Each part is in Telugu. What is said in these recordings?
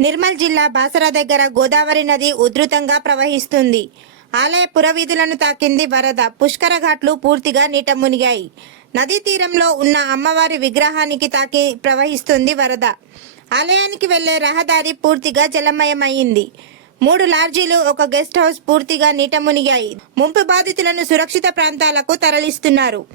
నిర్మల్ జిల్లా బాసరా దగ్గర గోదావరి నది ఉధృతంగా ప్రవహిస్తుంది. ఆలయ పురవీధులను తాకింది వరద. పుష్కర ఘాట్లు పూర్తిగా నీట మునిగాయి. నదీ తీరంలో ఉన్న అమ్మవారి విగ్రహానికి తాకి ప్రవహిస్తుంది వరద. ఆలయానికి వెళ్ళే రహదారి పూర్తిగా జలమయమైంది. మూడు లార్జీలు ఒక గెస్ట్ హౌస్ పూర్తిగా నీట మునిగాయి. ముంపు బాధితులను సురక్షిత ప్రాంతాలకు తరలిస్తున్నారు.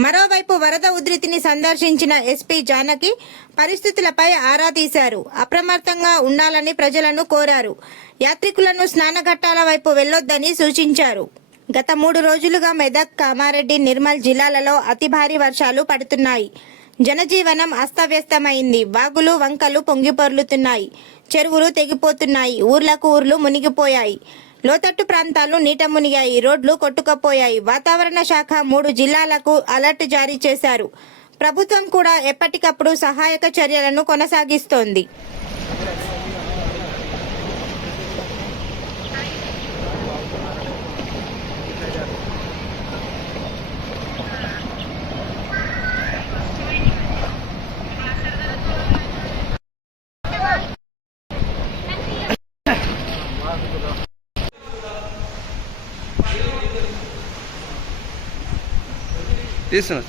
మరోవైపు వరద ఉధృతిని సందర్శించిన ఎస్పీ జానకి పరిస్థితులపై ఆరా తీశారు. అప్రమత్తంగా ఉండాలని ప్రజలను కోరారు. యాత్రికులను స్నానఘట్టాల వైపు వెళ్ళొద్దని సూచించారు. గత మూడు రోజులుగా మెదక్ కామారెడ్డి నిర్మల్ జిల్లాలలో అతి భారీ వర్షాలు పడుతున్నాయి. జనజీవనం అస్తవ్యస్తమైంది. వాగులు వంకలు పొంగిపొర్లుతున్నాయి. చెరువులు తెగిపోతున్నాయి. ఊర్లకు ఊర్లు మునిగిపోయాయి. లోతట్టు ప్రాంతాలు నీట మునిగాయి రోడ్లు కొట్టుకుపోయాయి. వాతావరణ శాఖ మూడు జిల్లాలకు అలర్ట్ జారీ చేశారు. ప్రభుత్వం కూడా ఎప్పటికప్పుడు సహాయక చర్యలను కొనసాగిస్తోంది. తీస్తున్నా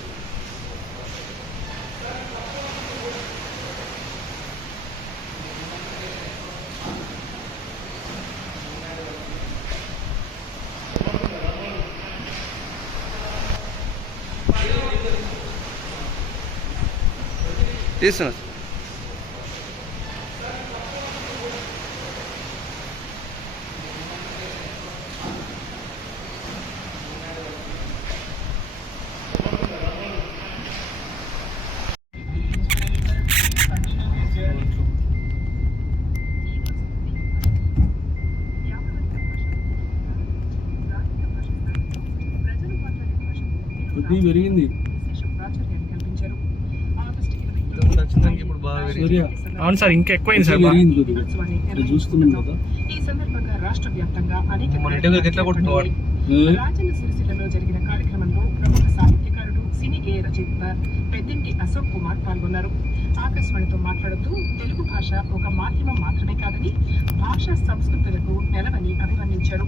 తీస్తున్నా కొద్దిగా పెరిగింది. అవును సార్ ఇంకా ఎక్కువైంది సార్ చూస్తున్నాం కదా. ఈ సందర్భంగా రాష్ట్ర వ్యాప్తంగా అనేక? రాజన్న సిరిసిల్లలో జరిగిన కార్యక్రమంలో ప్రముఖ సాహిత్యకారుడు సినీ గేయ రచయిత పెద్దింటి అశోక్ కుమార్ పాల్గొన్నారు. ఆకాశవాణితో మాట్లాడుతూ తెలుగు భాష ఒక మాధ్యమం మాత్రమే కాదని భాషా సంస్కృతులకు నెలవని అభివర్ణించారు.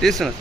तेच ना